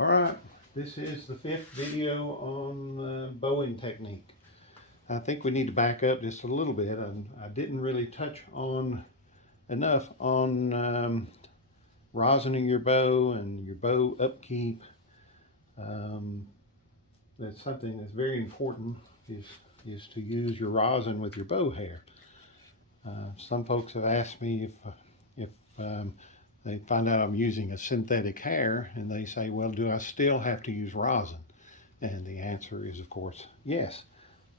All right, this is the 5th video on bowing technique. I think we need to back up just a little bit. I didn't really touch on enough on rosining your bow and your bow upkeep. That's something that's very important is to use your rosin with your bow hair. Some folks have asked me if they find out I'm using a synthetic hair, and they say, well, do I still have to use rosin? And the answer is, of course, yes.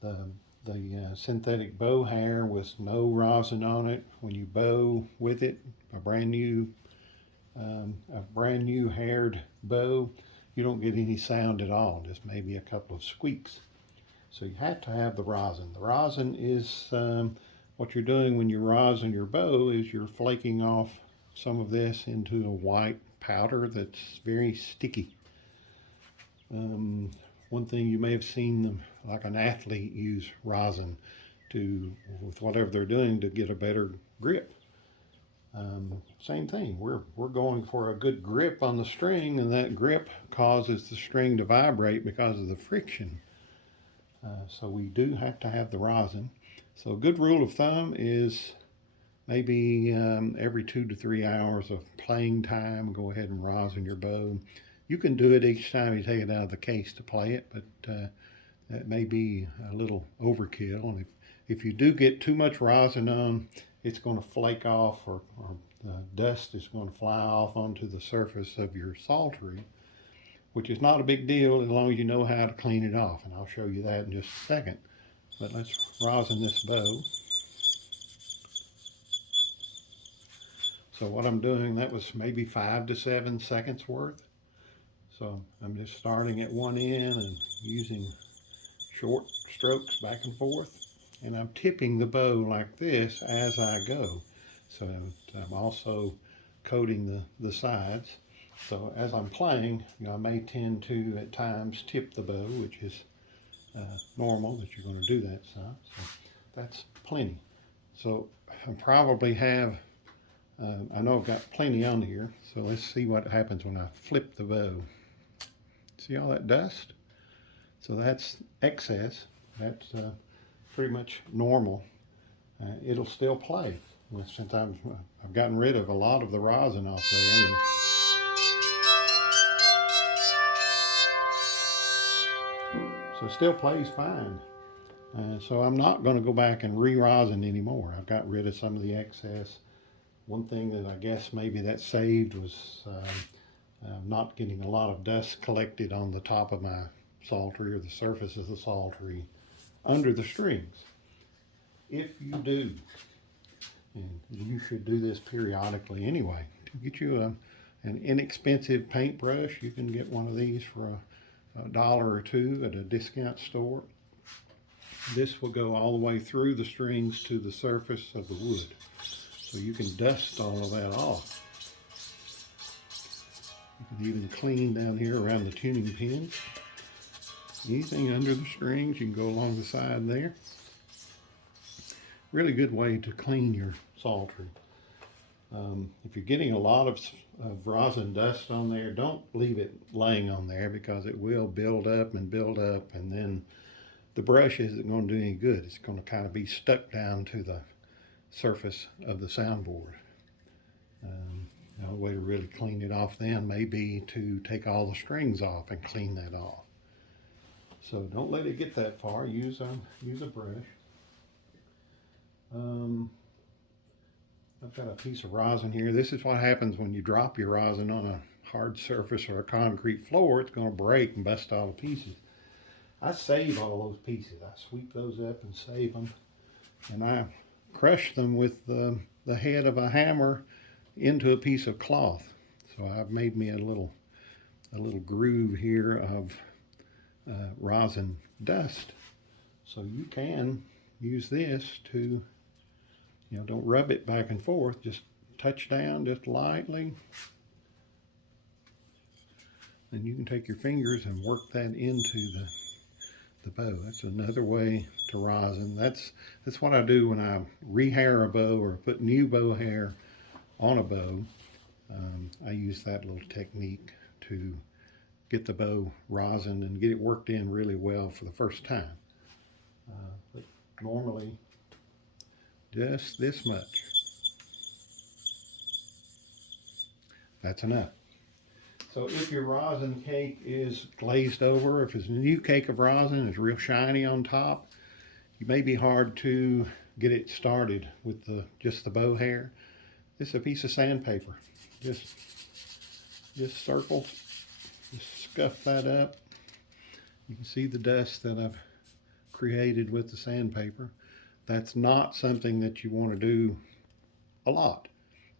The synthetic bow hair with no rosin on it, when you bow with it, a brand new haired bow, you don't get any sound at all, just maybe a couple of squeaks. So you have to have the rosin. The rosin is what you're doing when you rosin your bow is you're flaking off some of this into a white powder that's very sticky. One thing you may have seen, like an athlete use rosin with whatever they're doing to get a better grip. Same thing, we're going for a good grip on the string, and that grip causes the string to vibrate because of the friction. So we do have to have the rosin. So a good rule of thumb is maybe every 2 to 3 hours of playing time, go ahead and rosin your bow. You can do it each time you take it out of the case to play it, but that may be a little overkill. And if you do get too much rosin on, it's going to flake off, or the dust is going to fly off onto the surface of your Psaltery, which is not a big deal as long as you know how to clean it off. And I'll show you that in just a second. But let's rosin this bow. So what I'm doing, that was maybe 5 to 7 seconds worth. So I'm just starting at one end and using short strokes back and forth. And I'm tipping the bow like this as I go. So I'm also coating the sides. So as I'm playing, I may tend to at times tip the bow, which is normal that you're going to do that. So that's plenty. So I probably have I know I've got plenty on here, so let's see what happens when I flip the bow. See all that dust? So that's excess. That's pretty much normal. It'll still play since I've gotten rid of a lot of the rosin off there. So it still plays fine. So I'm not going to go back and re-rosin anymore. I've got rid of some of the excess. One thing that I guess maybe that saved was not getting a lot of dust collected on the top of my Psaltery or the surface of the Psaltery under the strings. If you do, and you should do this periodically anyway, to get you an inexpensive paintbrush, you can get one of these for a $1 or $2 at a discount store. This will go all the way through the strings to the surface of the wood. So you can dust all of that off. You can even clean down here around the tuning pins. Anything under the strings, you can go along the side there. Really good way to clean your Psaltery. If you're getting a lot of rosin dust on there, don't leave it laying on there, because it will build up, and then the brush isn't going to do any good. It's going to kind of be stuck down to the surface of the soundboard. The way to really clean it off then may be to take all the strings off and clean that off. So don't let it get that far. Use a brush. I've got a piece of rosin here. This is what happens when you drop your rosin on a hard surface or a concrete floor. It's going to break and bust all the pieces. I save all those pieces. I sweep those up and save them, and I crush them with the head of a hammer into a piece of cloth. So I've made me a little groove here of rosin dust. So you can use this to, don't rub it back and forth, just touch down just lightly. And you can take your fingers and work that into the bow. That's another way to rosin. That's what I do when I rehair a bow or put new bow hair on a bow. I use that little technique to get the bow rosin and get it worked in really well for the first time. But normally, just this much. That's enough. So if your rosin cake is glazed over, if it's a new cake of rosin, it's real shiny on top, you may be hard to get it started with just the bow hair. This is a piece of sandpaper. Just circles, just scuff that up. You can see the dust that I've created with the sandpaper. That's not something that you want to do a lot.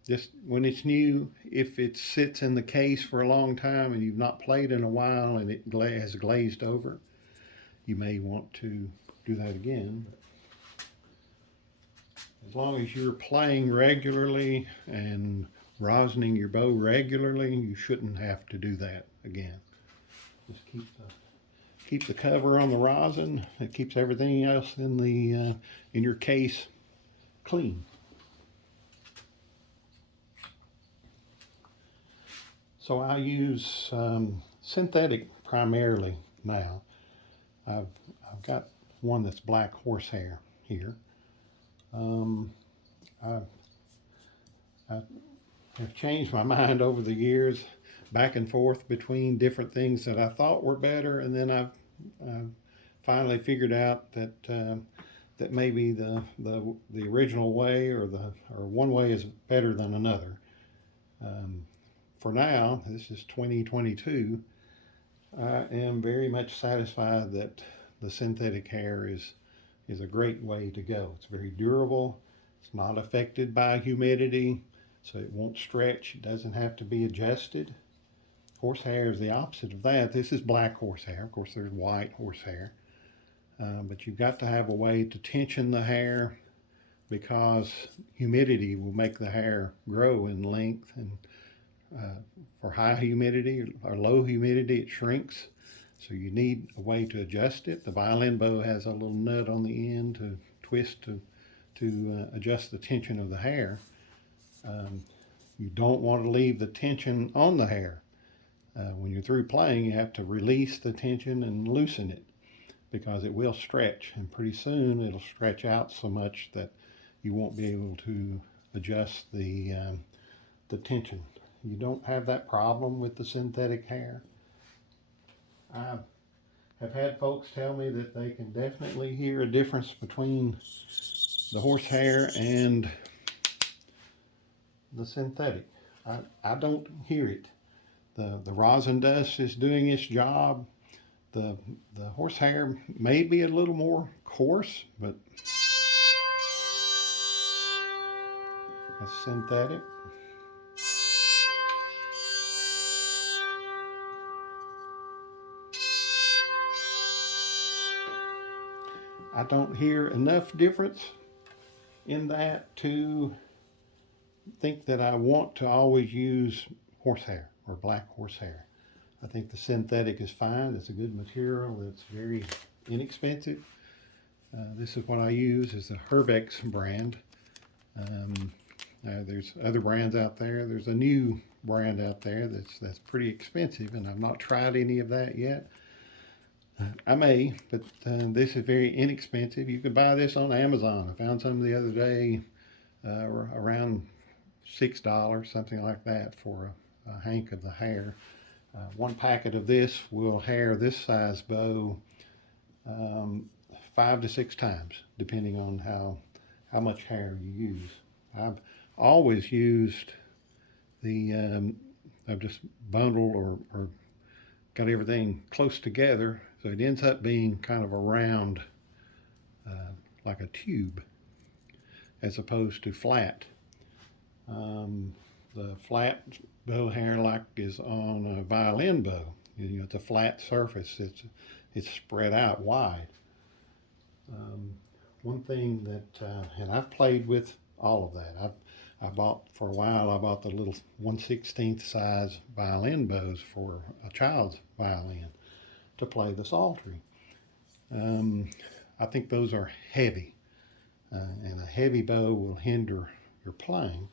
Just when it's new, if it sits in the case for a long time and you've not played in a while and it has glazed over, you may want to do that again. As long as you're playing regularly and rosining your bow regularly, you shouldn't have to do that again. Just keep the cover on the rosin. It keeps everything else in your case clean. So I use synthetic primarily now. I've got one that's black horsehair here. I have changed my mind over the years, back and forth between different things that I thought were better, and then I've finally figured out that maybe the original way or one way is better than another. For now, this is 2022, I am very much satisfied that the synthetic hair is a great way to go. It's very durable. It's not affected by humidity, so it won't stretch. It doesn't have to be adjusted. Horsehair is the opposite of that. This is black horsehair. Of course, there's white horsehair. But you've got to have a way to tension the hair because humidity will make the hair grow in length, and for high humidity or low humidity, it shrinks. So you need a way to adjust it. The violin bow has a little nut on the end to twist to adjust the tension of the hair. You don't want to leave the tension on the hair. When you're through playing, you have to release the tension and loosen it because it will stretch, and pretty soon it'll stretch out so much that you won't be able to adjust the tension. You don't have that problem with the synthetic hair. I have had folks tell me that they can definitely hear a difference between the horsehair and the synthetic. I don't hear it. The rosin dust is doing its job. The horsehair may be a little more coarse, but that's synthetic. I don't hear enough difference in that to think that I want to always use horsehair or black horsehair. I think the synthetic is fine. It's a good material. It's very inexpensive. This is what I use, is the Herbex brand. There's other brands out there. There's a new brand out there that's pretty expensive, and I've not tried any of that yet. I may, but this is very inexpensive. You can buy this on Amazon. I found some the other day around $6, something like that, for a hank of the hair. One packet of this will hair this size bow 5 to 6 times, depending on how much hair you use. I've always used I've just bundled or got everything close together, so it ends up being kind of a round, like a tube, as opposed to flat. The flat bow hair like is on a violin bow. You know, it's a flat surface. It's spread out wide. One thing that, and I've played with all of that. I bought the little 1/16 size violin bows for a child's violin to play the Psaltery. I think those are heavy, and a heavy bow will hinder your playing.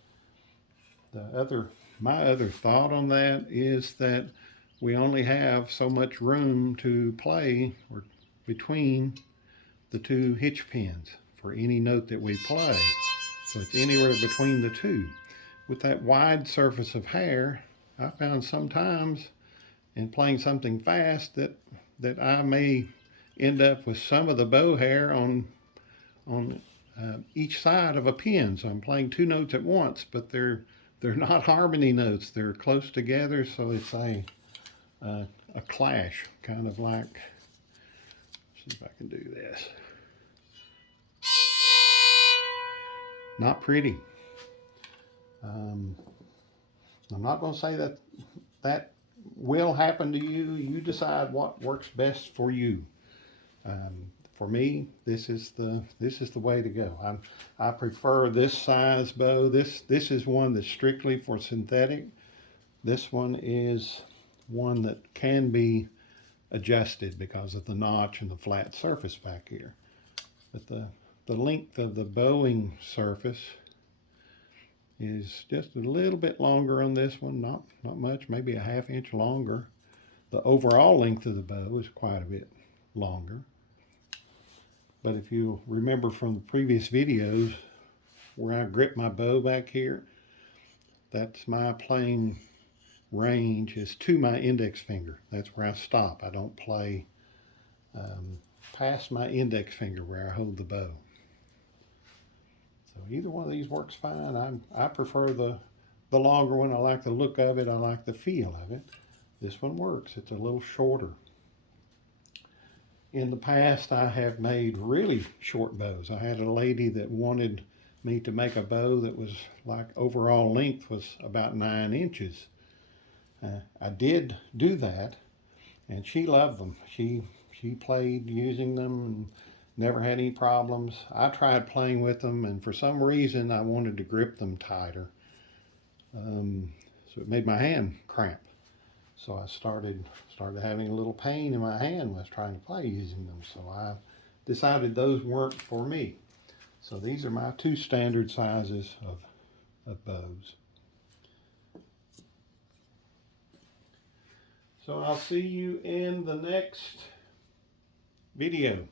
My other thought on that is that we only have so much room to play or between the two hitch pins for any note that we play. So it's anywhere between the two. With that wide surface of hair, I found sometimes in playing something fast that I may end up with some of the bow hair on each side of a pin. So I'm playing two notes at once, but they're not harmony notes. They're close together, so it's a clash, kind of like. Let's see if I can do this. Not pretty. I'm not going to say that will happen to you. You decide what works best for you. For me, this is the way to go. I prefer this size bow. This is one that's strictly for synthetic. This one is one that can be adjusted because of the notch and the flat surface back here. But the length of the bowing surface is just a little bit longer on this one, not much, maybe a ½ inch longer. The overall length of the bow is quite a bit longer. But if you remember from the previous videos where I grip my bow back here, that's my playing range is to my index finger. That's where I stop. I don't play past my index finger where I hold the bow. So either one of these works fine. I prefer the longer one. I like the look of it. I like the feel of it. This one works. It's a little shorter. In the past, I have made really short bows. I had a lady that wanted me to make a bow that was like overall length was about 9 inches. I did do that, and she loved them. She played using them and never had any problems. I tried playing with them, and for some reason I wanted to grip them tighter. So it made my hand cramp. So I started having a little pain in my hand when I was trying to play using them. So I decided those weren't for me. So these are my two standard sizes of bows. So I'll see you in the next video.